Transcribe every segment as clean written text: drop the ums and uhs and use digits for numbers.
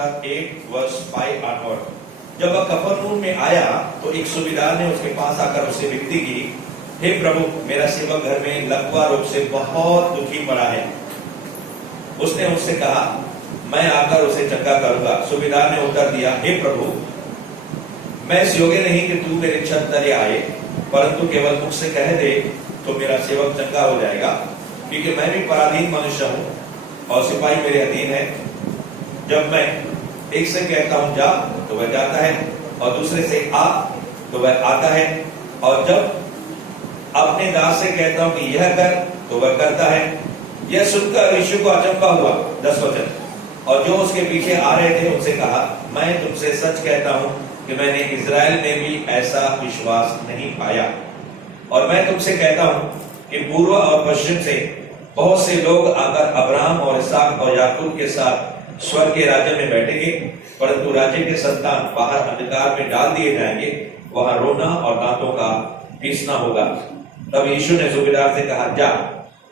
chapter 8 verse 5 onward. जब वह कफरनहूम में आया तो एक सूबेदार ने उसके पास आकर उससे विनती की, हे प्रभु, मेरा सेवक घर में लकवा रोग से बहुत दुखी पड़ा है। उसने उससे कहा, मैं आकर उसे चंगा करूंगा। सूबेदार ने उत्तर दिया, हे प्रभु, मैं इस योग्य नहीं कि तू मेरे छत तले आए, परंतु केवल मुझसे कह दे तो मेरा सेवक चंगा हो जाएगा, क्योंकि मैं भी पराधीन मनुष्य हूं और सिपाही मेरे अधीन है। जब मैं एक से कहता हूं जा तो वह जाता है, और दूसरे से आ तो वह आता है, और जब अपने दास से कहता हूं कि यह कर तो वह करता है। यह सुनकर यीशु को अचंभा हुआ। 10 वचन। और जो उसके पीछे आ रहे थे उनसे कहा, मैं तुमसे सच कहता हूं कि मैंने इजराइल में भी ऐसा विश्वास नहीं पाया। और मैं तुमसे कहता हूं कि पूर्व और पश्चिम से बहुत से लोग आकर अब्राहम और इसहाक और याकूब के साथ स्वर्ग के राज्य में बैठेंगे, परंतु राज्य के संतान बाहर अंधकार में डाल दिए जाएंगे, वहां रोना और दांतों का पीसना होगा। तब यीशु ने सूबेदार से कहा, जा,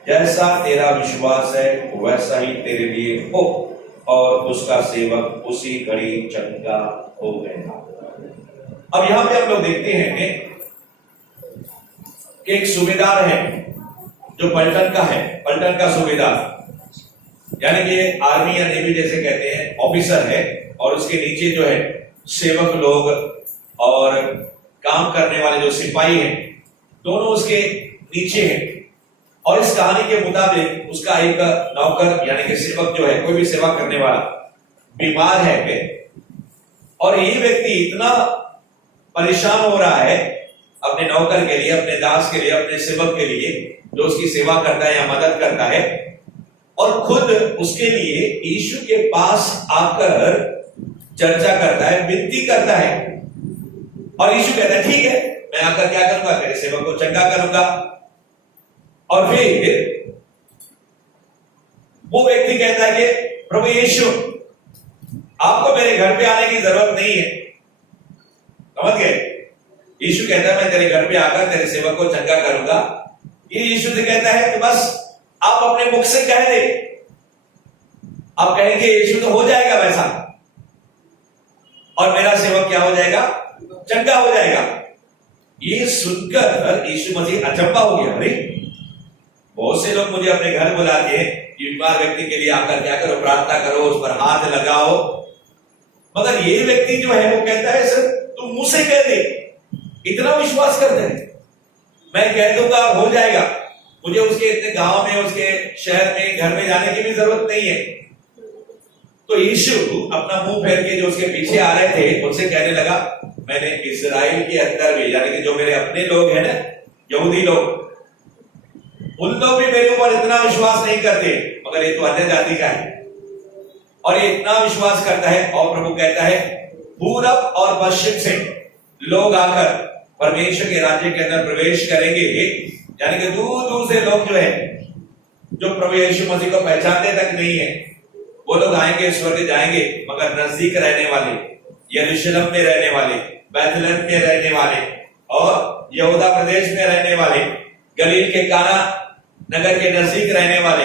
जैसा तेरा विश्वास है वैसा ही तेरे लिए हो। और उसका सेवक उसी घड़ी चंगा हो गया। अब यहां पे हम लोग देखते हैं कि एक सूबेदार है जो पलटन का है, पलटन का सूबेदार, यानी कि आर्मी या नेवी जैसे कहते हैं, ऑफिसर है, और उसके नीचे जो है सेवक लोग और काम करने वाले जो सिपाही हैं, दोनों उसके नीचे हैं। और इस कहानी के मुताबिक उसका एक नौकर यानी कि सेवक जो है, कोई भी सेवा करने वाला, बीमार है, और ये व्यक्ति इतना परेशान हो रहा है अपने नौकर के लिए, अपने दास के लिए, अपने सेवक के लिए जो उसकी सेवा करता है या मदद करता है, और खुद उसके लिए यीशु के पास आकर चर्चा करता है, विनती करता है। और यीशु कहता है, ठीक है, मैं आकर क्या करूंगा, तेरे सेवक को चंगा करूंगा। और फिर वो व्यक्ति कहता है कि प्रभु यीशु, आपको मेरे घर पे आने की जरूरत नहीं है। समझ गए? यीशु कहता है, मैं तेरे घर पे आकर तेरे सेवक को चंगा करूंगा। ये यीशु से कहता है कि बस आप अपने मुख से कह दे, आप कहेंगे यीशु तो हो जाएगा वैसा, और मेरा सेवक क्या हो जाएगा, चंगा हो जाएगा। ये सुनकर यीशु मसीह अचंभा हो गया। अरे, बहुत से लोग मुझे अपने घर बुलाते हैं कि बीमार व्यक्ति के लिए आकर क्या करो, प्रार्थना करो, उस पर हाथ लगाओ, मगर ये व्यक्ति जो है वो कहता है, सर तुम मुंह से कह दे, इतना विश्वास करते हैं, मैं कह दूंगा हो जाएगा, मुझे उसके इतने गांव में, उसके शहर में, घर में जाने की भी जरूरत नहीं है। तो यीशु अपना मुंह फेर के जो उसके पीछे आ रहे थे उनसे कहने लगा, मैंने इजराइल के अंदर भी, यानी कि जो मेरे अपने लोग हैं ना, यहूदी लोग, उन लोग भी मेरे ऊपर इतना विश्वास नहीं करते, मगर ये तो अन्य जाति का है और ये इतना विश्वास करता है। और प्रभु कहता है, पूरब और पश्चिम से लोग आकर परमेश्वर के राज्य के अंदर प्रवेश करेंगे, यानी कि दूर दूर से लोग जो है, जो प्रभु यीशु मसीह को पहचानते तक नहीं है, वो लोग आएंगे, स्वर्ग जाएंगे, मगर नजदीक रहने वाले, यरूशलेम में रहने वाले, बैतलहम में रहने वाले, और यहूदा प्रदेश में रहने वाले, गलील के काना नगर के नजदीक रहने वाले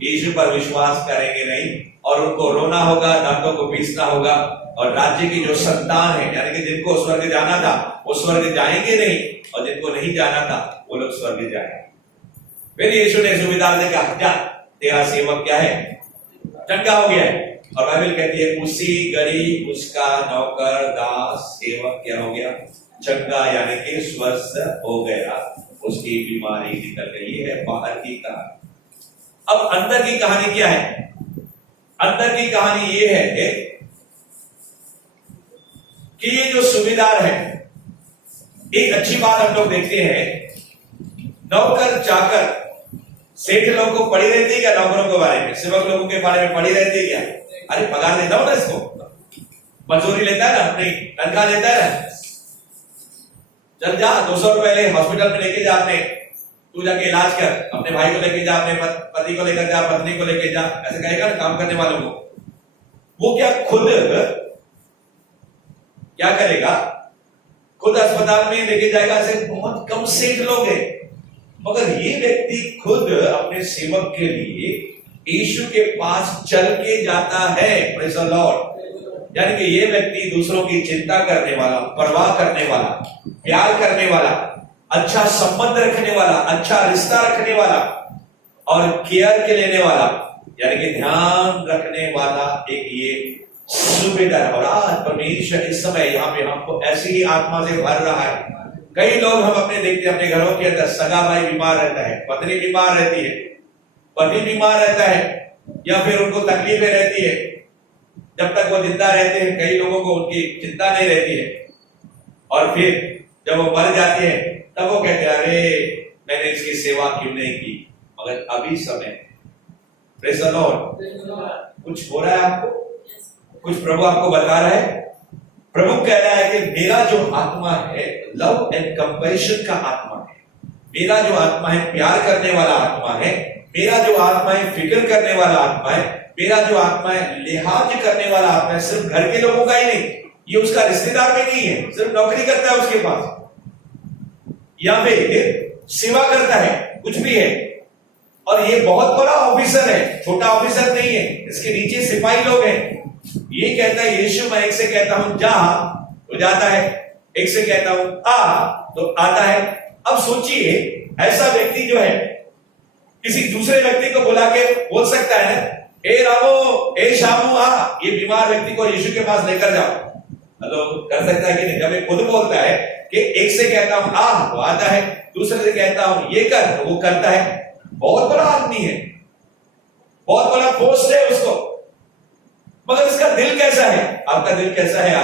यीशु पर विश्वास करेंगे नहीं, और उनको रोना होगा, दांतों को पीसना होगा। और राज्य की जो संतान है, यानी कि जिनको स्वर्ग जाना था वो स्वर्ग जाएंगे नहीं, और जिनको नहीं जाना था वो लोग स्वर्ग जाएंगे। फिर यीशु ने सूबेदार से कहा, जा, तेरा सेवक क्या है, चंगा हो गया है। और बाइबल कहती है, उसी घड़ी उसका नौकर, दास, सेवक क्या हो गया, चंगा, यानी कि स्वस्थ हो गया, उसकी बीमारी निकल गई। है बाहर की कहानी। अब अंदर की कहानी क्या है? अंदर की कहानी ये है कि ये जो सूबेदार है, एक अच्छी बात हम लोग देखते हैं, नौकर चाकर सेठ लोगों को पड़ी रहती है क्या, नौकरों के बारे में, सेवक लोगों के बारे में पड़ी रहती है क्या? अरे पगार देता हूं ना इसको, मजदूरी लेता है ना, अपनी तनख्वाह देता है ना, चल जा 200 रुपए ले, हॉस्पिटल में लेके जा, अपने तू जाके इलाज कर, अपने भाई को लेके जा, अपने पति को लेकर जा, पत्नी को लेके जा, ऐसे कहेगा ना काम करने वालों को। वो क्या खुद क्या करेगा, खुद अस्पताल में लेके जाएगा? ऐसे बहुत कम सेठ लोग हैं, मगर ये व्यक्ति खुद अपने सेवक के लिए यीशु के पास चल के जाता है। Praise the Lord. यानी कि ये व्यक्ति दूसरों की चिंता करने वाला, परवाह करने वाला, प्यार करने वाला, अच्छा संबंध रखने वाला, अच्छा रिश्ता रखने वाला और केयर के लेने वाला, यानी कि ध्यान रखने वाला एक ये सूबेदार। और आज परमेश्वर इस समय यहाँ पे हमको ऐसी ही आत्मा से भर रहा है। कई लोग हम अपने देखते हैं अपने घरों के अंदर, सगा भाई बीमार रहता है, पत्नी बीमार रहती है, पति बीमार रहता है, या फिर उनको तकलीफें रहती है। जब तक वो जिंदा रहते हैं कई लोगों को उनकी चिंता नहीं रहती है, और फिर जब वो मर जाते हैं तब वो कहते हैं अरे मैंने इसकी सेवा क्यों नहीं की। मगर अभी समय, प्रेज़ द लॉर्ड, कुछ हो रहा है आपको, कुछ प्रभु आपको बता रहा है। प्रभु कह रहा है कि मेरा जो आत्मा है लव एंड कंपैशन का आत्मा है, मेरा जो आत्मा है प्यार करने वाला आत्मा है, मेरा जो आत्मा है फिक्र करने वाला आत्मा है, मेरा जो आत्मा है लिहाज करने वाला आत्मा है। सिर्फ घर के लोगों का ही नहीं, ये उसका रिश्तेदार भी नहीं है, सिर्फ नौकरी करता है उसके पास, या फिर सेवा करता है, कुछ भी है, और ये बहुत बड़ा ऑफिसर है, छोटा ऑफिसर नहीं है, इसके नीचे सिपाही लोग हैं। ये कहता है यीशु, मैं एक से कहता हूं जा तो जाता है, एक से कहता हूं आ तो आता है। अब सोचिए ऐसा व्यक्ति जो है किसी दूसरे व्यक्ति को बुला के बोल सकता है ना, ए रामो, ए शामू आ, ये बीमार व्यक्ति को यीशु के पास लेकर जाओ। हेलो, कर सकता है कि नहीं? जब ये खुद बोलता है कि एक से कहता हूं आ वो आता है, दूसरे से कहता हूं ये कर तो वो करता है। बहुत बड़ा आदमी है, बहुत बड़ा पोस्ट है उसको, मगर इसका दिल कैसा है? आपका दिल कैसा है?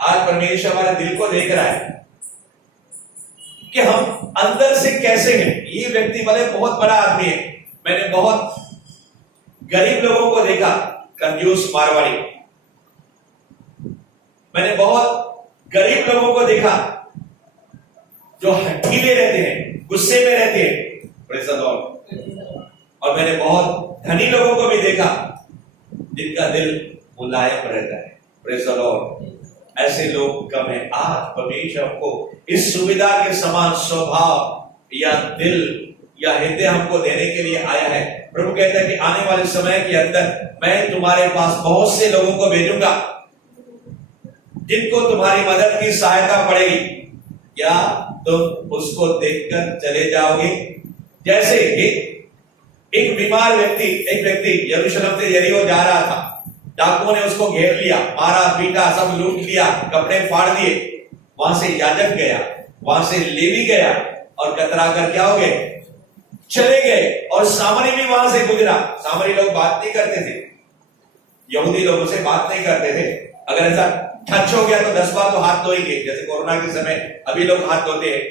आज परमेश्वर हमारे दिल को देख रहा है कि हम अंदर से कैसे हैं। ये व्यक्ति भले बहुत बड़ा आदमी है, मैंने बहुत गरीब लोगों को देखा, कंजूस मारवाड़ी, मैंने बहुत गरीब लोगों को देखा जो हठीले रहते हैं, गुस्से में रहते हैं, प्रेज़ द लॉर्ड, और मैंने बहुत धनी लोगों को भी देखा जिनका दिल मुलायम रहता है, प्रेज़ द लॉर्ड। ऐसे लोग कम है। आज परमेश्वर हमको इस सुविधा के समान स्वभाव या दिल या हृदय हमको देने के लिए आया है। प्रभु कहता है कि आने वाले समय के अंदर मैं तुम्हारे पास बहुत से लोगों को भेजूंगा जिनको तुम्हारी मदद की सहायता पड़ेगी। क्या तुम उसको देखकर चले जाओगे? जैसे एक बीमार व्यक्ति, एक व्यक्ति यरूशलेम से यरीहो जा रहा था, डाकुओं ने उसको घेर लिया, मारा पीटा, सब लूट लिया, कपड़े फाड़ दिए। वहां से याजक गया, वहां से लेवी गया, और कतरा कर क्या हो गए? चले गए। और सामरी भी वहां से गुजरा। सामरी लोग बात नहीं करते थे, यहूदी लोगों से बात नहीं करते थे। अगर ऐसा टच हो गया तो 10 बार तो हाथ धोएंगे, जैसे कोरोना के समय अभी लोग हाथ धोते हैं।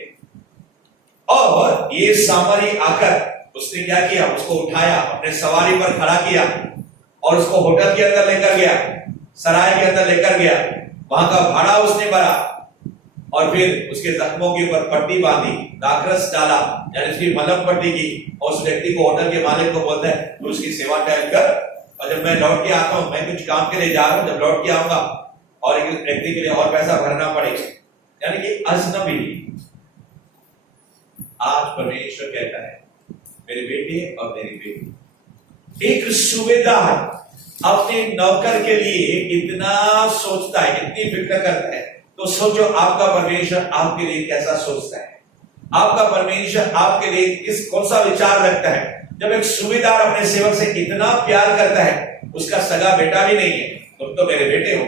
और ये सामरी आकर उसने क्या किया? उसको उठाया, अपने सवारी पर खड़ा किया और उसको होटल के अंदर लेकर गया, सराय के अंदर लेकर गया। वहां का भाड़ा उसने भरा और फिर उसके जख्मों के ऊपर पट्टी बांधी, दाखरस डाला, यानी उसकी मलहम पट्टी की, और उस व्यक्ति को, होटल के मालिक को बोलता है तू उसकी सेवा टहल कर, और जब मैं लौट के आता हूं, मैं कुछ काम के लिए जा रहा हूं, जब लौट के आऊंगा और एक व्यक्ति के लिए और पैसा भरना पड़ेगा। यानी कि अजनबी। आज परमेश्वर कहता है मेरे बेटे और मेरी बेटी, एक सूबेदार अपने नौकर के लिए इतना सोचता है, इतनी फिक्र करता है, तो सोचो आपका परमेश्वर आपके लिए कैसा सोचता है। आपका परमेश्वर आपके लिए कौन सा विचार रखता है। जब एक सूबेदार अपने सेवक से इतना प्यार करता है, उसका सगा बेटा भी नहीं है, तुम तो मेरे बेटे हो,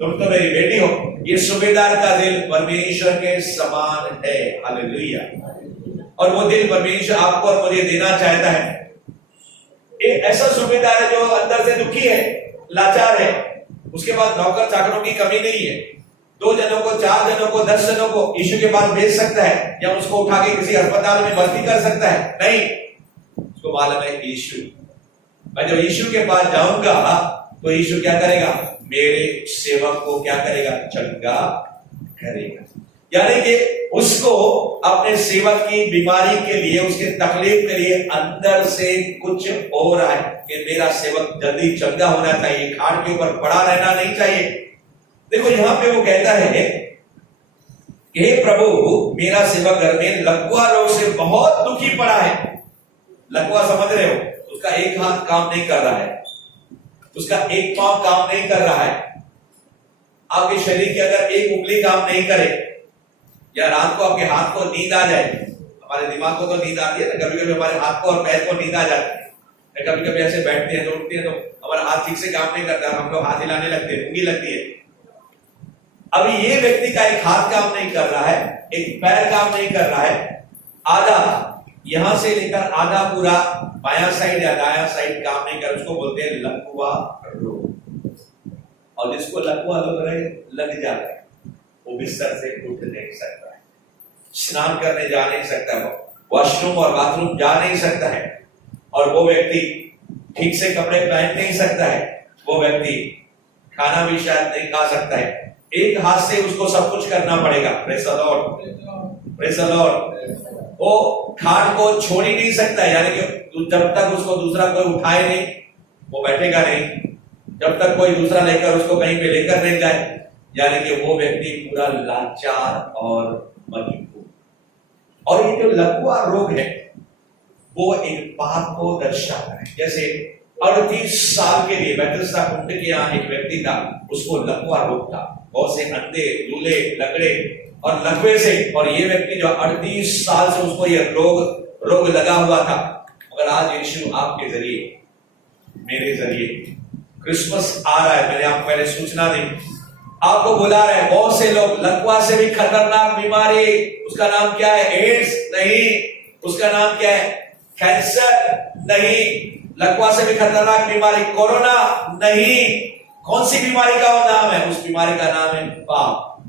तुम तो मेरी बेटी हो। ये सूबेदार का दिल परमेश्वर के समान है। हालेलुया। और वो दिल परमेश्वर आपको और मुझे देना चाहता है। एक ऐसा सूबेदार है जो अंदर से दुखी है, लाचार है, उसके पास नौकर चाकरों की कमी नहीं है। 2 जनों को, 4 जनों को, 10 जनों को यीशु के पास भेज सकता है, या उसको उठा के किसी अस्पताल में भर्ती कर सकता है। नहीं, उसको मालूम है यीशु, मैं जब यीशु के पास जाऊंगा तो यीशु क्या करेगा? मेरे सेवक को क्या करेगा? चंगा करेगा। यानी कि उसको अपने सेवक की बीमारी के लिए, उसके तकलीफ के लिए अंदर से कुछ हो रहा है कि मेरा सेवक जल्दी चंगा होना चाहिए, खाट के ऊपर पड़ा रहना नहीं चाहिए। देखो यहां पे वो कहता है कि हे प्रभु, मेरा सेवक घर में लकवा रोग से बहुत दुखी पड़ा है। लकवा समझ रहे हो? उसका एक हाथ काम नहीं कर रहा है, उसका एक पांव काम नहीं कर रहा है, आपके शरीर की अगर एक उंगली काम नहीं करे, या रात को आपके हाथ को नींद आ जाए, हमारे दिमाग को तो नींद आती है ना, कभी कभी हमारे हाथ को और पैर को नींद आ जाती है, कभी कभी ऐसे बैठते हैं तो उठते हैं तो हमारा हाथ ठीक से काम नहीं करता, हम लोग हाथ हिलाने लगते हैं, उंगली लगती है। अभी ये व्यक्ति का एक हाथ काम नहीं कर रहा है, एक पैर काम नहीं कर रहा है, आधा यहां से लेकर आधा पूरा बायां साइड या दायां साइड काम नहीं कर, उसको बोलते हैं लकवा रोग। और जिसको लकवा लग जाता है वो बिस्तर से उठ नहीं सकता है, स्नान करने जा नहीं सकता है, वॉशरूम और बाथरूम जा नहीं सकता है, और वो व्यक्ति ठीक से कपड़े पहन नहीं सकता है, वो व्यक्ति खाना भी शायद नहीं खा सकता है, एक हाथ से उसको सब कुछ करना पड़ेगा। Praise the Lord, praise the Lord. वो खाट को छोड़ ही नहीं सकता, यानी कि जब तक उसको दूसरा कोई उठाए नहीं वो बैठेगा नहीं, जब तक कोई दूसरा लेकर उसको कहीं पे लेकर नहीं जाए, यानी कि वो व्यक्ति पूरा लाचार और मजबूर। और ये जो लकवा रोग है वो एक पाप को दर्शाता है। जैसे 38 साल के लिए बैतस्दा कुंड के यहाँ एक व्यक्ति था, उसको लकवा रोग था, बहुत से अंधे लूले लगड़े और लकवे से, और ये व्यक्ति जो 38 साल से उसको ये रोग लगा हुआ था। मगर आज यीशु आपके जरिए, मेरे जरिए, क्रिसमस आ रहा है, मैंने आपको पहले सूचना दी, आपको बुला रहे हैं। बहुत से लोग लकवा से भी खतरनाक बीमारी, उसका नाम क्या है? एड्स नहीं, उसका नाम क्या है? कैंसर नहीं, लकवा से भी खतरनाक बीमारी कोरोना नहीं। कौन सी बीमारी का वो नाम है? उस बीमारी का नाम है पाप,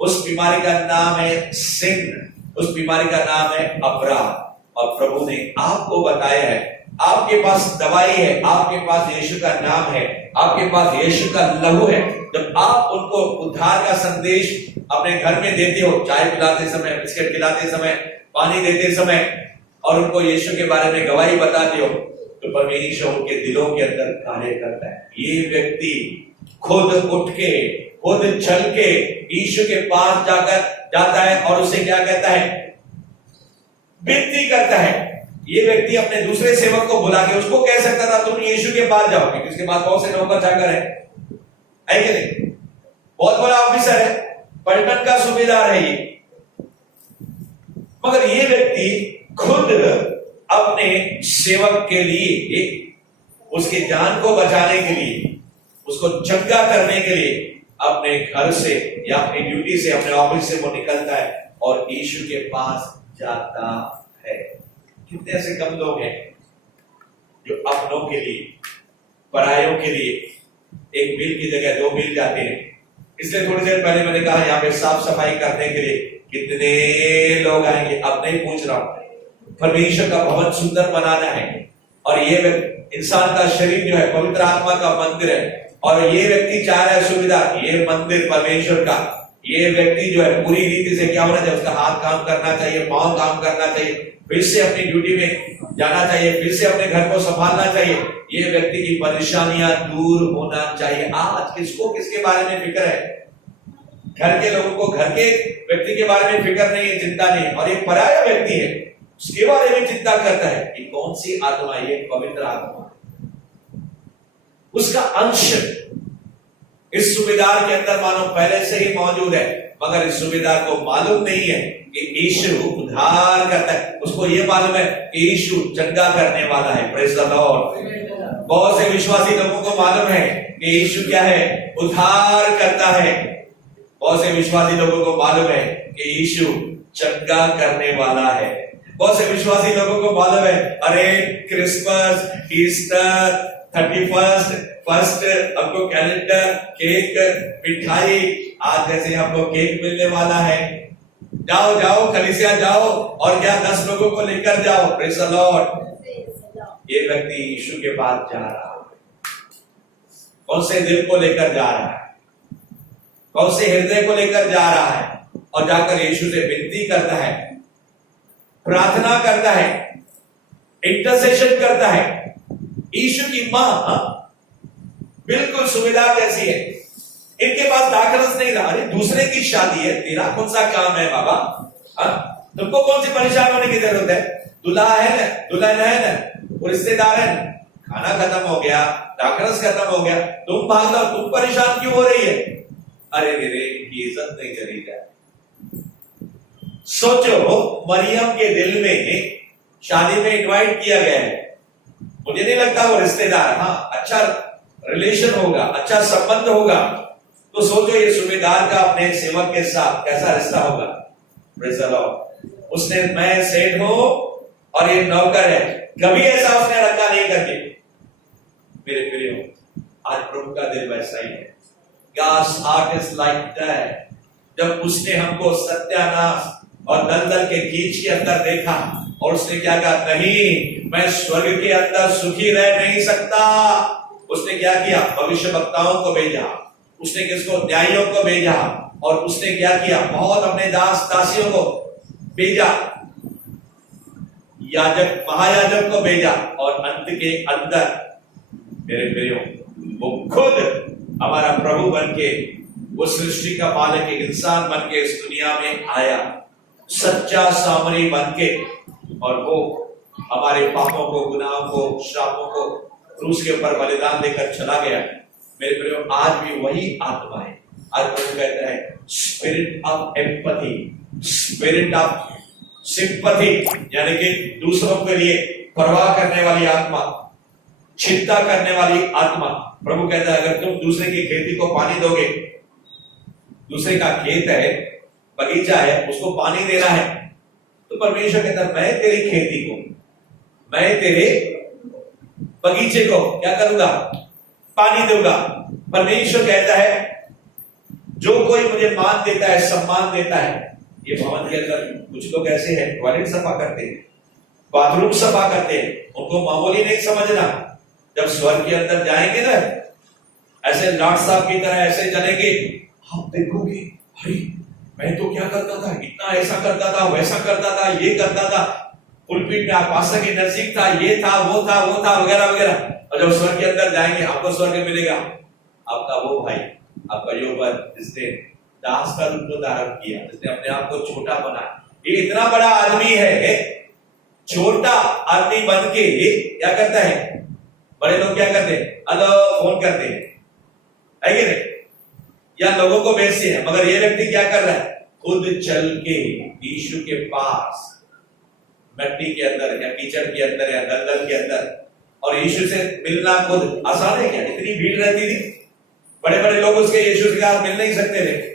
उस बीमारी का नाम है सिन, उस बीमारी का नाम है अपराध। और प्रभु ने आपको बताया है, आपके पास दवाई है, आपके पास यीशु का नाम है, आपके पास यीशु का लहू है। जब आप उनको उद्धार का संदेश अपने घर में देते हो, चाय पिलाते समय, बिस्किट खिलाते समय, पानी देते समय, और उनको यीशु के बारे में गवाही बताते हो, तो परमेश्वर उनके दिलों के अंदर कार्य करता है। ये व्यक्ति खुद उठ के, खुद चल के यीशु के पास जाता है और उसे क्या कहता है? विनती करता है। ये व्यक्ति अपने दूसरे सेवक को बुला के उसको कह सकता था तुम यीशु के पास जाओ, क्योंकि उसके पास बहुत से नौकर चाकर है कि नहीं? बहुत बड़ा ऑफिसर है, पलटन का सूबेदार है ये। मगर ये व्यक्ति खुद अपने सेवक के लिए, उसकी जान को बचाने के लिए, उसको चंगा करने के लिए अपने घर से या अपनी ड्यूटी से, अपने ऑफिस से वो निकलता है और यीशु के पास जाता है। कितने ऐसे कम लोग हैं जो अपनों के लिए, परायों के लिए एक मील की जगह 2 मील जाते हैं। इसलिए थोड़ी देर पहले मैंने कहा यहाँ पे साफ सफाई करने के लिए कितने लोग आएंगे, अब नहीं पूछ रहा हूं। परमेश्वर का भवन सुंदर बनाना है, और ये इंसान का शरीर जो है पवित्र आत्मा का मंदिर है, और ये व्यक्ति चाह रहा है सुविधा, ये मंदिर परमेश्वर का, ये व्यक्ति जो है पूरी रीति से क्या होना चाहिए? उसका हाथ काम करना चाहिए, पांव काम करना चाहिए, फिर से अपनी ड्यूटी में जाना चाहिए, फिर से अपने घर को संभालना चाहिए। ये व्यक्ति की परेशानियां दूर होना चाहिए। आज किसको किसके बारे में फिक्र है? घर के लोगों को घर के व्यक्ति के बारे में फिक्र नहीं है, चिंता नहीं। और एक पराया व्यक्ति है, उसके बारे में चिंता करता है कि कौन सी आत्मा? ये पवित्र आत्मा, उसका अंश इस सूबेदार के अंदर मानो पहले से ही मौजूद है, मगर इस सूबेदार को मालूम नहीं है कि यीशु उद्धार करता है। उसको ये मालूम है कि यीशु चंगा करने वाला है। Praise the Lord. बहुत से विश्वासी लोगों को मालूम है कि यीशु क्या है? उद्धार करता है। बहुत से विश्वासी लोगों को मालूम है कि यीशु चंगा करने वाला है। बहुत से विश्वासी लोगों को मालूम है, अरे क्रिसमस, ईस्टर, 31st हमको कैलेंडर, केक, मिठाई, आज जैसे हमको केक मिलने वाला है, जाओ जाओ कलीसिया जाओ और क्या 10 लोगों को लेकर जाओ। Praise the Lord. ये व्यक्ति यीशु के पास जा रहा है, कौन से दिल को लेकर जा रहा है? कौन से हृदय को लेकर जा रहा है? और जाकर यीशु से विनती करता है, प्रार्थना करता है, इंटरसेशन करता है। यीशु की मां बिल्कुल सुविधा जैसी है, इनके पास दाखरस नहीं रहा। अरे दूसरे की शादी है, तेरा कौन सा काम है बाबा? तुमको कौन सी परेशान होने की जरूरत है? दुल्हा है ना, दुल्हन है ना, वो रिश्तेदार है ना, खाना खत्म हो गया, डाकरस खत्म हो गया, तुम भाग जाओ, तुम परेशान क्यों हो रही है? अरे मेरे, इनकी इज्जत नहीं करी जाए। सोचो, मरियम के दिल में शादी में इनवाइट किया गया है, मुझे नहीं लगता वो रिश्तेदार, हाँ अच्छा रिलेशन होगा, अच्छा संबंध होगा, तो सोचो ये सूबेदार का अपने सेवक के साथ कैसा रिश्ता होगा। Praise the Lord. उसने, मैं सेठ हूं और ये नौकर है, कभी ऐसा उसने रखा नहीं करके। मेरे प्रियो, आज प्रभु का दिल वैसा ही है। God's heart is like that। जब उसने हमको सत्यानाश और दलदल के कीच के अंदर देखा और उसने क्या कहा, नहीं मैं स्वर्ग के अंदर सुखी रह नहीं सकता, उसने क्या किया, भविष्य वक्ताओं को भेजा, उसने किसको, न्यायियों को भेजा, और उसने क्या किया, बहुत अपने दास दासियों को भेजा, याजक महायाजक को भेजा, और अंत के अंदर मेरे प्रियो वो खुद हमारा प्रभु बनके, वो सृष्टि का मालिक एक इंसान बनके इस दुनिया में आया, सच्चा सामरी बनके, और वो हमारे पापों को, गुनाहों को, श्रापों को क्रूस के ऊपर बलिदान देकर चला गया। मेरे प्रियो, आज भी वही आत्मा है। आज प्रभु कहता है spirit of empathy, spirit of sympathy, यानी कि दूसरों के लिए परवाह करने वाली आत्मा, चिंता करने वाली आत्मा। प्रभु कहता है अगर तुम दूसरे की खेती को पानी दोगे, दूसरे का खेत है, बगीचा है, उसको पानी देना है, तो परमेश्वर कहता है मैं तेरी खेती को, मैं तेरे बगीचे को क्या करूंगा, पानी दूंगा। परमेश्वर कहता है जो कोई मुझे मान देता है, सम्मान देता है। ये भवन के अंदर कुछ लोग ऐसे हैं, टॉयलेट सफा करते हैं, बाथरूम सफा करते हैं, उनको मामूली नहीं समझना। जब स्वर्ग के अंदर जाएंगे ना, ऐसे लॉर्ड साहब की तरह ऐसे चलेंगे, आप देखोगे अरे मैं तो क्या करता था, इतना ऐसा करता था, वैसा करता था, ये करता था, पुलपिट में पास्टर के नजदीक था, ये था, वो था, वो था, वगैरह वगैरह। और जब स्वर्ग के अंदर जाएंगे, आपको स्वर्ग मिलेगा आपका वो भाई, आपका योबर, जिसने दास का रूप धारण किया, जिसने अपने आप को छोटा बनाया। ये इतना बड़ा आदमी है, छोटा आदमी बन के क्या करता है? बड़े लोग क्या करते हैं? हेलो फोन करते हैं, है कि नहीं, या लोगों को भेजते हैं। मगर ये व्यक्ति क्या कर रहा है? खुद चल के यीशु के पास, मिट्टी के अंदर या कीचड़ के अंदर या दलदल के अंदर, और यीशु से मिलना खुद आसान है क्या? इतनी भीड़ रहती थी, बड़े बड़े लोग उसके यीशु के साथ मिल नहीं सकते थे।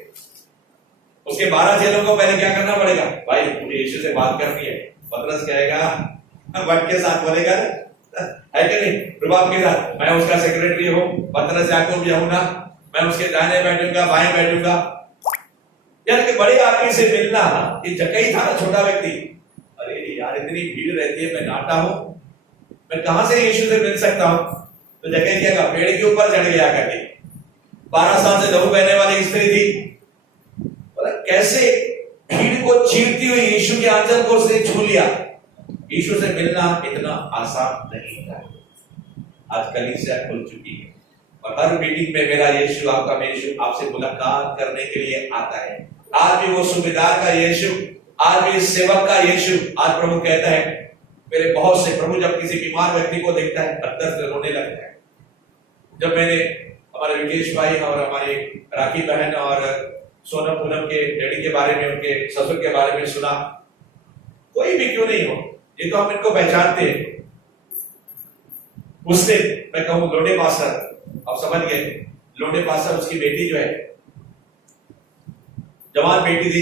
उसके 12 चेलों को पहले क्या करना पड़ेगा? भाई मुझे यीशु से बात करनी है। पतरस कहेगा, वट के साथ बोलेगा, है कि नहीं, रुबाब के साथ, मैं उसका सेक्रेटरी हूं, पतरस याकूब यूहन्ना, मैं उसके दाहिने बैठूंगा, बाएं बैठूंगा। यार कि बड़े आदमी से मिलना, ये जगह ही था ना, छोटा व्यक्ति। अरे यार इतनी भीड़ रहती है, मैं नाटा हूं, मैं कहां से यीशु से मिल सकता हूं? तो जगह क्या का पेड़ के ऊपर चढ़ गया करके। 12 साल से लहू बहने वाली स्त्री थी, कैसे भीड़ को चीरती हुई यीशु के आंचल को उसने छू लिया। यीशु से मिलना इतना आसान नहीं था। आज कलीसिया खुल चुकी है और हर मीटिंग में मेरा यीशु, आपका यीशु आपसे मुलाकात करने के लिए आता है। आज भी वो सूबेदार का यीशु, आज भी सेवक का यीशु। आज प्रभु कहता है, मेरे बहुत से प्रभु जब किसी बीमार व्यक्ति को देखता है अंदर से रोने लगता है। जब मैंने हमारे विकेश भाई और हमारी राखी बहन और सोनम पूनम के डैडी के बारे में, उनके ससुर के बारे में सुना, कोई भी क्यों नहीं हो, ये तो हम इनको पहचानते हैं। उस दिन मैं कहूं लोडे पास्टर, आप समझ गए, लोडे पास्टर, उसकी बेटी जो है, जवान बेटी थी,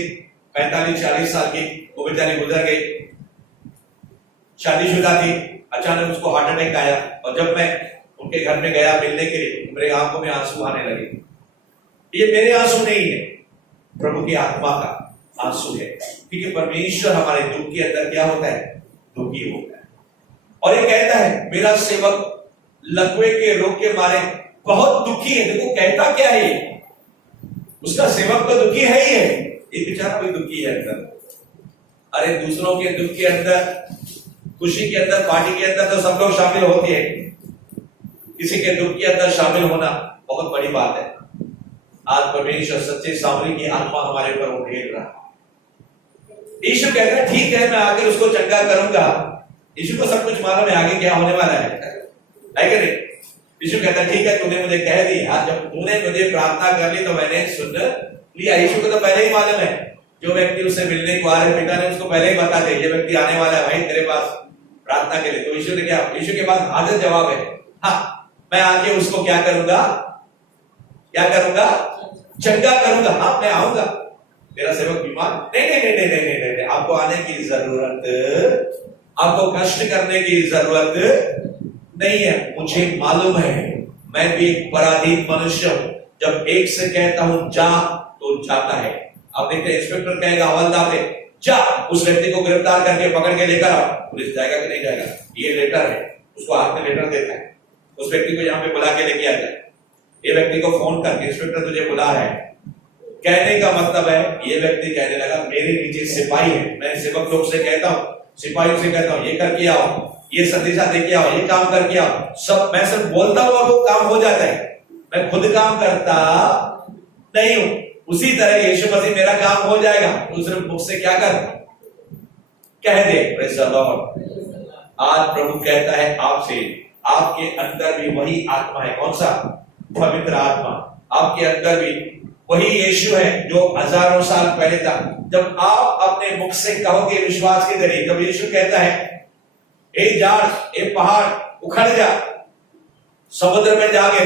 45-40 साल की, वो बेचारी गुजर गई। शादीशुदा थी, अचानक उसको हार्ट अटैक आया, और जब मैं उनके घर में गया मिलने के लिए, मेरे आंखों में आंसू आने लगे। ये मेरे आंसू नहीं है, प्रभु की आत्मा का आंसू है, क्योंकि परमेश्वर हमारे दुख के अंदर क्या होता है? दुखी होता है। और ये कहता है मेरा सेवक लकवे के रोग के मारे बहुत दुखी है। देखो कहता क्या है, उसका सेवक तो दुखी है ही है, ये बेचारा भी दुखी है अंदर। अरे दूसरों के दुख के अंदर, खुशी के अंदर, पार्टी के अंदर तो सब लोग शामिल होते हैं, किसी के दुख के अंदर शामिल होना बहुत बड़ी बात है। आज परमेश्वर सच्चे सामरी की आत्मा हमारे ऊपर उठेल रहा है। यीशु कहता है ठीक है, मैं आकर उसको चंगा करूंगा। यीशु को सब कुछ मालूम है आगे क्या होने वाला है कि नहीं? यीशु कहता है ठीक है, तूने मुझे कह दिया, जब तूने मुझे प्रार्थना कर ली तो मैंने सुन लिया। यीशु को तो पहले ही मालूम है, जो व्यक्ति उससे मिलने को आ रहे, पिता ने उसको पहले ही बता दिया ये व्यक्ति आने वाला है भाई तेरे पास प्रार्थना के लिए। तो यीशु ने क्या, यीशु के पास हाजिर जवाब है, हाँ मैं आके उसको क्या करूंगा, चंगा करूंगा। हाँ मैं आऊंगा, मेरा सेवक बीमार, नहीं, आपको आने की जरूरत, आपको कष्ट करने की जरूरत नहीं है। मुझे मालूम है, मैं भी एक पराधीन मनुष्य हूं, जब एक से कहता हूं जा तो जाता है। अब देखते हैं, इंस्पेक्टर कहेगा हवलदार से जा उस व्यक्ति को गिरफ्तार करके पकड़ के लेकर आओ, पुलिस जाएगा कि नहीं जाएगा? ये लेटर है, उसको हाथ में लेटर देता है, उस व्यक्ति को यहाँ पे बुला के लेके आता है। ये व्यक्ति को फोन करके इंस्पेक्टर तुझे बुला है, कहने का मतलब है ये व्यक्ति कहने लगा मेरे नीचे सिपाही है, मैं सेवक लोग से कहता हूँ, सिपाहियों से कहता हूँ ये करके आओ, ये संदेशा देके आओ, ये काम करके आओ, सब मैं सिर्फ बोलता हूँ वो काम हो जाता है, मैं खुद काम करता नहीं हूं। उसी तरह यीशु मसीह मेरा काम हो जाएगा, तू सिर्फ मुझसे क्या कर, कह दे। Praise the Lord. आज प्रभु कहता है आपसे, आपके अंदर भी वही आत्मा है, कौन सा? पवित्र आत्मा। आपके अंदर भी वही यीशु है जो हजारों साल पहले था। जब आप अपने मुख से कहोगे विश्वास के जरिए, जब यीशु कहता है ए झाड़, ए पहाड़ उखड़ जा, समुद्र में जागे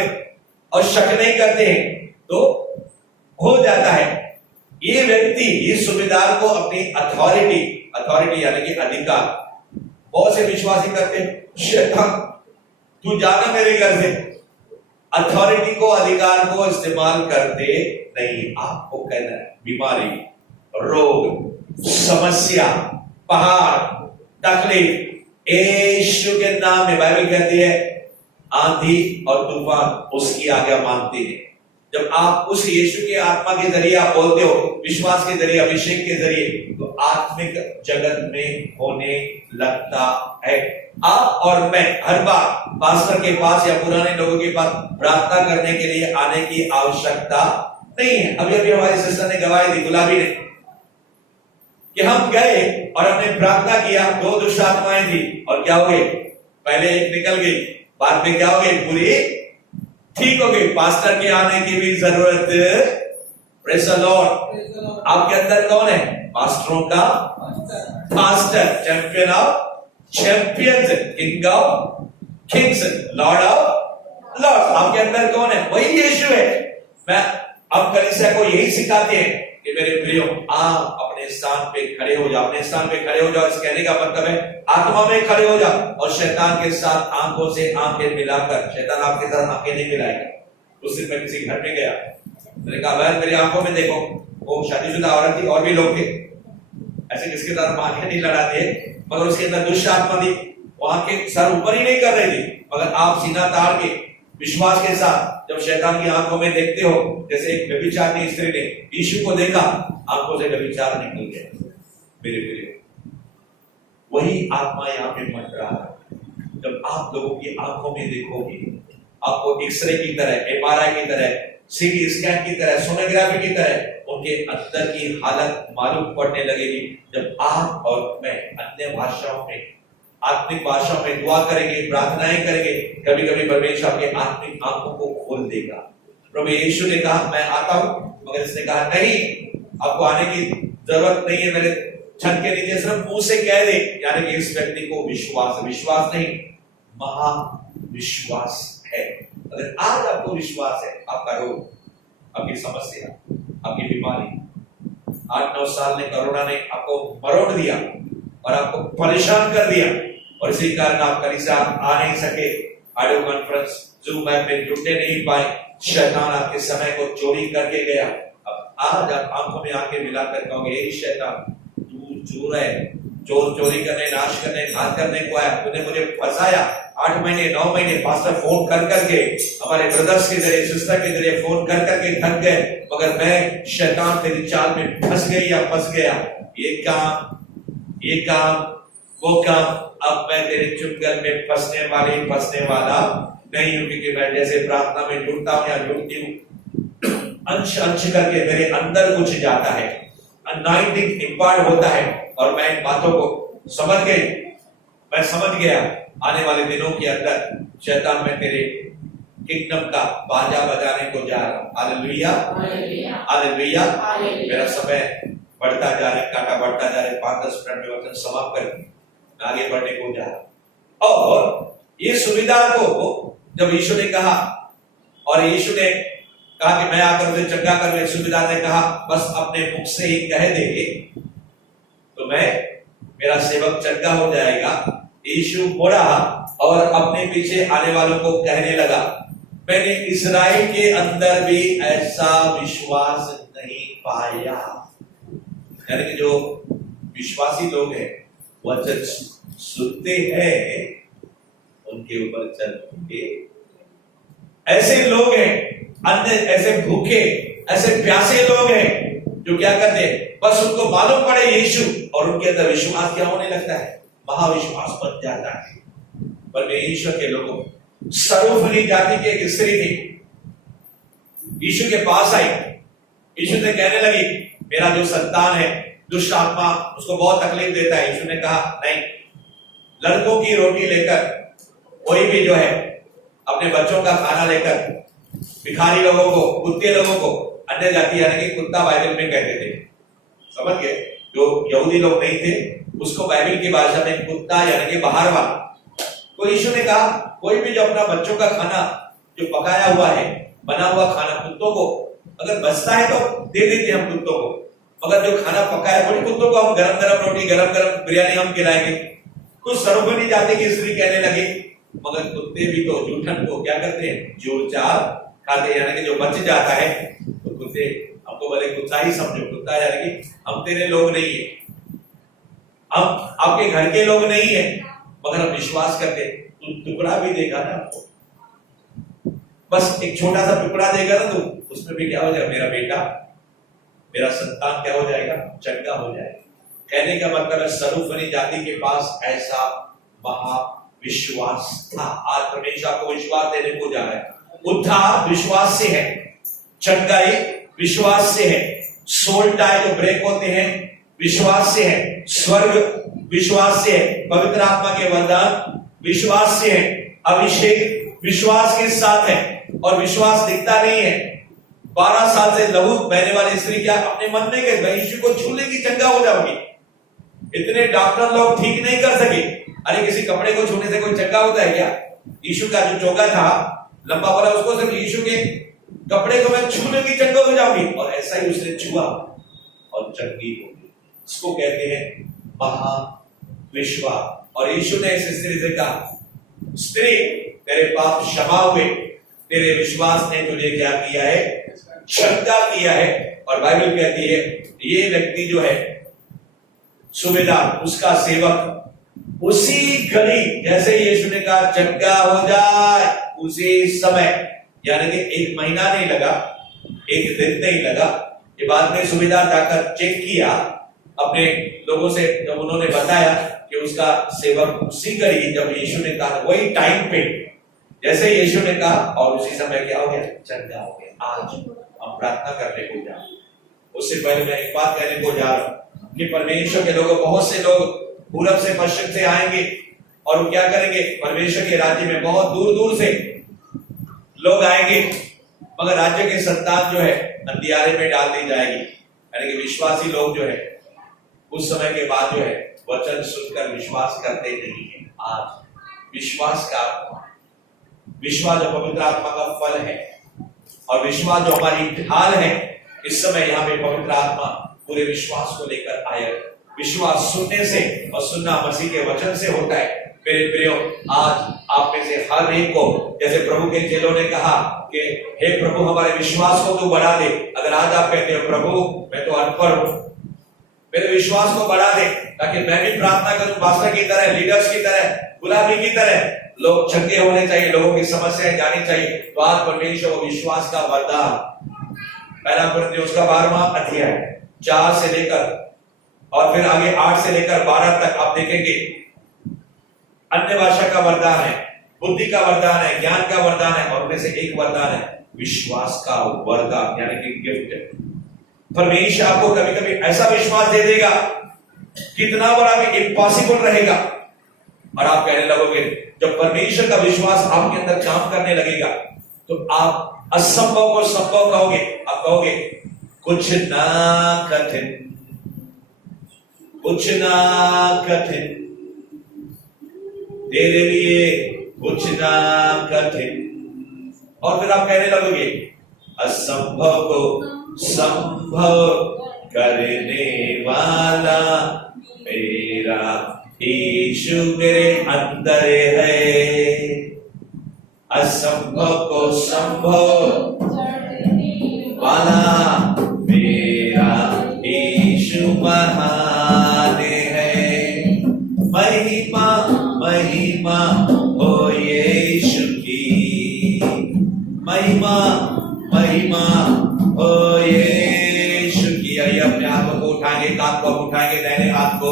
और शक नहीं करते हैं तो हो जाता है। ये व्यक्ति, इस सूबेदार को अपनी अथॉरिटी यानी कि अधिकार, बहुत से विश्वासी करते हैं शैतान तू जाना मेरे घर से, अथॉरिटी को, अधिकार को इस्तेमाल करते नहीं। आपको कहना है बीमारी, रोग, समस्या, पहाड़, तकलीफ, यीशु के नाम में बाइबल कहती है आंधी और तूफान उसकी आज्ञा मानते हैं। जब आप उस यीशु के आत्मा के जरिए आप बोलते हो, विश्वास के जरिए, अभिषेक के जरिए, तो आत्मिक जगत में होने लगता है। आप और मैं हर बार पास्टर के पास या पुराने लोगों के पास प्रार्थना करने के लिए आने की आवश्यकता नहीं है। अभी अभी हमारी सिस्टर ने गवाही दी, गुलाबी ने, कि हम गए और हमने प्रार्थना किया, 2 दुष्ट आत्माएं थी और क्या हो गई, पहले एक निकल गई, बाद में क्या हो गई, पूरी ठीक हो गई। पास्टर के आने की भी जरूरत, प्रेज़ द लॉर्ड। आपके अंदर कौन है? पास्टरों का pastor, champion of champions, king of kings, lord of lords. आपके अंदर कौन है? वही यीशु है। मैं अब कलीसिया को यही सिखाते हैं कि मेरे प्रियो आप अपने स्थान पे खड़े हो जाओ, अपने स्थान पे खड़े हो जाओ। इस कहने का मतलब है आत्मा में खड़े हो जाओ और शैतान के साथ आंखों से आंखें मिलाकर, शैतान आपके साथ आंखें नहीं मिलाएगा। उस दिन मैं किसी घर में गया, मैंने कहा बहन मेरी आंखों में देखो, वो शादीशुदा औरत थी और भी लोग थे, ऐसे किसके साथ आंखें नहीं लड़ाते, मगर उसके अंदर दुष्ट आत्मा थी, वो आंखें सर ऊपर ही नहीं कर रही थी, मगर आप सीना ताड़ के विश्वास के साथ जब शैतान की आंखों में देखते हो, जैसे एक व्यभिचारिणी स्त्री ने यीशु को देखा, आंखों से व्यभिचार निकल गया। मेरे प्रिय, वही आत्मा यहाँ पे मंड रहा है। जब आप लोगों की आंखों में देखोगे, आपको एक्सरे की तरह, एमआरआई की तरह, सीटी स्कैन की तरह, सोनोग्राफी की तरह उनके अंदर की हालत मालूम पड़ने लगेगी। जब आप और मैं अन्य भाषाओं में, आत्मिक भाषा में दुआ करेंगे, प्रार्थनाएं करेंगे, कभी कभी परमेश्वर आपके आत्मिक आंखों को खोल देगा। प्रभु यीशु ने कहा मैं आता हूं, मगर इसने कहा नहीं, आपको आने की जरूरत नहीं है, मेरे छत के नीचे सिर्फ मुंह से कह दे। यानी कि इस व्यक्ति को विश्वास नहीं, महाविश्वास है। अगर आज आपको विश्वास है, आपका रोग, आपकी समस्या, आपकी बीमारी, 8-9 साल ने कोरोना ने आपको मरोड़ दिया और आपको परेशान कर दिया और इसी कारण आप कलीसिया आ नहीं सके, ऑडियो कॉन्फ्रेंस, जूम ऐप में जुड़ने नहीं पाए, शैतान आपके समय को चोरी करके गया। अब आज आप आंखों में आंखें मिलाकर कहोगे हे शैतान, तू चोर है, चोर चोरी करने, नाश करने, घात करने को आया, तूने मुझे फंसाया। 8 महीने 9 महीने पास्टर फोन कर करके, हमारे ब्रदर्स के जरिए, सिस्टर के जरिए फोन कर करके थक गए, मगर मैं शैतान तेरी चाल में फंस गई या फंस गया। ये काम वो काम, अब मैं तेरे चुंगल में फंसने वाला नहीं हूं, क्योंकि मैं जैसे प्रार्थना में जुड़ता हूं या जुड़ती हूं, अंश अंश करके मेरे अंदर कुछ जाता है, अनॉइंटिंग इंपार्ट होता है और मैं इन बातों को समझ गई। मैं समझ गया आने वाले दिनों के अंदर शैतान मैं तेरे किंगडम का बाजा बजाने को जा रहा हूं। Hallelujah, hallelujah. मेरा समय बढ़ता जा रहा है, काटा बढ़ता जा रहा है। 5-10 मिनट में वचन समाप्त करके आगे बढ़ने को जा रहा हूं। और ये सुविधार को जब यीशु ने कहा, और यीशु ने कहा कि मैं आकर उसे चंगा कर, एक सुविधार ने कहा बस अपने मुख से ही कह दे तो मेरा सेवक चंगा हो जाएगा। यीशु मुड़ा और अपने पीछे आने वालों को कहने लगा, मैंने इस्राएल के अंदर भी ऐसा विश्वास नहीं पाया। यानी कि जो विश्वासी लोग हैं वचन सुनते हैं, उनके ऊपर चलते। ऐसे लोग हैं, अन्य ऐसे भूखे, ऐसे प्यासे लोग हैं जो क्या करते हैं, बस उनको मालूम पड़े यीशु, और उनके अंदर विश्वास क्या होने लगता है, महाविश्वास बन जाता है। परमेश्वर के लोगों, सरूफनी जाति की एक स्त्री थी, यीशु के पास आई। यीशु से कहने लगी, मेरा जो संतान है दुष्ट आत्मा उसको बहुत तकलीफ देता है। यीशु ने कहा नहीं, लड़कों की रोटी लेकर कोई भी जो है अपने बच्चों का खाना लेकर भिखारी लोगों को, कुत्ते लोगों को, अन्य जाति यानी कि कुत्ता बाइबल में कहते थे, समझ गए? जो यहूदी लोग नहीं थे उसको बाइबल की भाषा में कुत्ता यानी कि बाहर वाला। तो यीशु ने कहा कोई भी जो अपना बच्चों का खाना जो पकाया हुआ है, बना हुआ खाना कुत्तों को अगर बचता है तो दे देते हम कुत्तों को, मगर जो खाना पकाया थोड़ी कुत्तों को हम गरम गरम रोटी, गरम गरम बिरयानी हम खिलाएंगे। कुछ सरूफनी जाति की स्त्री कहने लगी, मगर कुत्ते भी तो जूठन को क्या करते हैं, जोर चार खाते, यानी कि जो बच जाता है तो कुत्ते, हमको भले कुत्ता ही समझो, कुत्ता यानी कि हम तेरे लोग नहीं है, हम आपके घर के लोग नहीं है, मगर हम विश्वास करते, तू टुकड़ा भी देगा ना हमको, बस एक छोटा सा टुकड़ा देगा ना तू, उसमें भी क्या हो जाएगा, मेरा बेटा, मेरा संतान क्या हो जाएगा, चंगा हो जाएगा। कहने का मतलब है सरूफनी जाति के पास ऐसा महाविश्वास था। आज परमेश्वर को विश्वास देने को जा रहा है। उद्धार विश्वास से है, चंगाई विश्वास से है, सोल टाई जो ब्रेक होते हैं विश्वास से है, स्वर्ग विश्वास से है, पवित्र आत्मा के वरदान विश्वास से है, अभिषेक विश्वास के साथ है, और विश्वास दिखता नहीं है। 12 साल से लहू बहने वाली स्त्री क्या अपने मन में गई, मैं यीशु को छू लेगी चंगा हो जाऊंगी। इतने डॉक्टर लोग ठीक नहीं कर सके। अरे किसी कपड़े को छूने से कोई चंगा होता है क्या? यीशु का जो चोगा था लंबा वाला, उसको सिर्फ यीशु के कपड़े को मैं छू लेगी चंगा हो जाऊंगी, और ऐसा ही उसने छुआ और चंगी हो गई। इसको कहते हैं महाविश्वास। और यीशु ने इस स्त्री से कहा, स्त्री तेरे पाप क्षमा हुए, तेरे विश्वास ने तुझे क्या किया है, चंगा किया है। और बाइबल कहती है ये व्यक्ति जो है सुबेदार, उसका सेवक, उसी घड़ी जैसे यीशु ने कहा चंगा हो जाए, उसी समय, यानी कि 1 महीना नहीं लगा, 1 दिन नहीं लगा, ये बाद में सुबेदार जाकर चेक किया अपने लोगों से, जब उन्होंने बताया कि उसका सेवक उसी घड़ी जब यीशु ने कहा, वही टाइम पे जैसे यीशु ने कहा, और उसी समय क्या हो गया, चंगा हो गया। आज हम प्रार्थना करने को जा रहे हैं। उससे पहले मैं एक बात कहने को जा रहा हूं कि परमेश्वर के लोगों, बहुत से लोग पूरब से पश्चिम से आएंगे और वो क्या करेंगे, परमेश्वर के राज्य में बहुत दूर दूर से लोग आएंगे, मगर राज्य के संतान जो है अंधियारे में डाल दी जाएगी। यानी कि विश्वासी लोग जो है उस समय के बाद जो है वचन सुनकर विश्वास करते नहीं है। आज विश्वास का, विश्वास जो पवित्र आत्मा का फल है, और विश्वास जो हमारी ढाल है, इस समय यहाँ पे पवित्र आत्मा पूरे विश्वास को लेकर आया। विश्वास सुनने से, और सुनना मसीह के वचन से होता है। मेरे प्रियो, आज आप में से हर एक को, जैसे प्रभु के चेलों ने कहा कि हे प्रभु हमारे विश्वास को तू बढ़ा दे। अगर आज आप कहते हो प्रभु मैं तो अनपढ़ हूं, मेरे विश्वास को बढ़ा दे, ताकि मैं भी प्रार्थना करूं पास्टर की तरह, लीडर्स की तरह, गुलाबी की तरह, लोग चंगे होने चाहिए, लोगों की समस्याएं जानी चाहिए। तो आज परमेश्वर विश्वास का वरदान, पहला कुरिन्थियों का 12वां अध्याय 4 से लेकर और फिर आगे 8 से लेकर 12 तक आप देखेंगे, अन्य भाषा का वरदान है, बुद्धि का वरदान है, ज्ञान का वरदान है, और उनमें से एक वरदान है विश्वास का वरदान, यानी कि गिफ्ट। परमेश्वर आपको कभी कभी ऐसा विश्वास दे देगा, कितना बड़ा भी इम्पॉसिबल रहेगा, और आप कहने लगोगे, जब परमेश्वर का विश्वास आपके अंदर काम करने लगेगा, तो आप असंभव को संभव कहोगे। आप कहोगे कुछ ना कठिन, कुछ ना कठिन तेरे लिए, कुछ ना कठिन। और फिर आप कहने लगोगे असंभव को संभव करने वाला मेरा यीशु मेरे अंदर है। असंभव को संभव वाला मेरा यीशु महान है। महिमा महिमा हो यीशु की, महिमा महिमा हो यीशु की। आइए अपने हाथों को उठाएंगे, हाथ को उठाएंगे, दाहिने हाथ को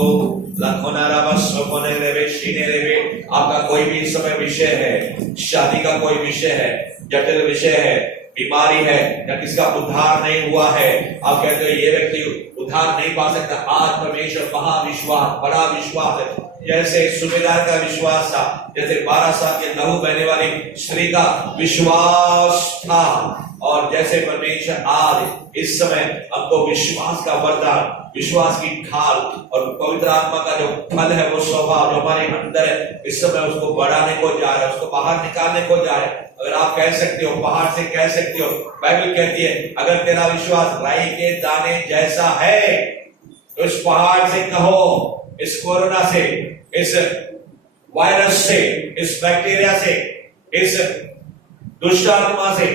लखोना रवस सोने रेवे शीने रेवे। आपका कोई भी इस समय विषय है, शादी का कोई विषय है, जटिल विषय है, बीमारी है, या किसका उद्धार नहीं हुआ है, आप कहते हो ये व्यक्ति उद्धार नहीं पा सकता। आज परमेश्वर महाविश्वास, बड़ा विश्वास है, जैसे सुबेदार का विश्वास था, जैसे 12 साल के लहू बहने वाली स्त्री का विश्वास था, और जैसे परमेश्वर आज इस समय हमको विश्वास का वरदान, विश्वास की ढाल और पवित्र आत्मा का जो फल है, वो स्वभाव जो हमारे अंदर है, इस समय उसको बढ़ाने को जा रहा है, उसको बाहर निकालने को जा रहा है। अगर आप कह सकते हो, पहाड़ से कह सकते हो, बाइबल कहती है अगर तेरा विश्वास राई के दाने जैसा है तो इस पहाड़ से कहो, इस कोरोना से, इस वायरस से, इस बैक्टीरिया से, इस दुष्ट आत्मा से,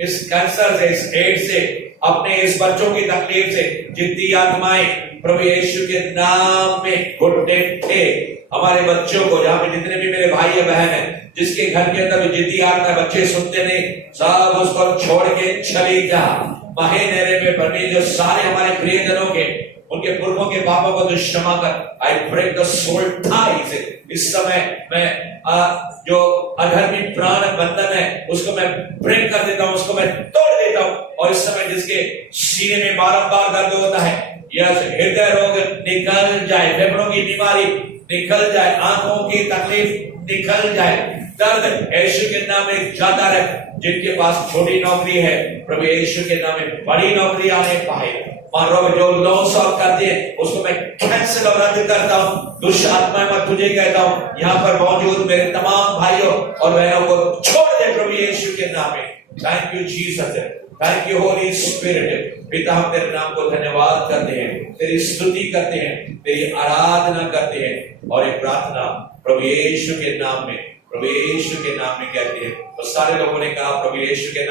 इस कैंसर से, इस एड्स से, अपने इस बच्चों की तकलीफ से, जितनी आत्माएं प्रभु यीशु के नाम में घुटने थे, हमारे बच्चों को, जहां पे जितने भी मेरे भाई बहन है, जिसके घर के अंदर जिद्दी आत्मा, बच्चे सुनते नहीं, सब उसको छोड़ के चली जा। महीने में परमेश्वर सारे हमारे प्रियजनों के, उनके पूर्वों के पापों को तो क्षमा कर। I break the soul ties. इस समय मैं जो अधर्मी प्राण बंधन है उसको मैं ब्रेक कर देता हूं, उसको मैं तोड़ देता हूं। और इस समय जिसके सीने में बारंबार दर्द होता है, यस, हृदय रोग निकल जाए, फेफड़ों की बीमारी निकल जाए, आंखों की तकलीफ निकल जाए, दर्द यीशु के नाम में जाता रहे। जिनके पास छोटी नौकरी है, प्रभु यीशु के नाम में बड़ी नौकरी आने पाए। और जो लॉस ऑफ करती है उसको मैं कैंसिल और रद्द करता हूँ। दुष्ट आत्मा मैं तुझे कहता हूँ, यहाँ पर मौजूद मेरे तमाम भाइयों और बहनों को छोड़ दे प्रभु यीशु के नाम में। Thank you Jesus, thank you Holi spirit. पिता हम तेरे नाम को धन्यवाद करते हैं, तेरी स्तुति करते हैं, तेरी आराधना करते हैं, और एक प्रार्थना प्रभु यीशु के नाम में, प्रभु यीशु के नाम में कहते हैं। तो सारे लोगों ने कहा प्रभु यीशु के नाम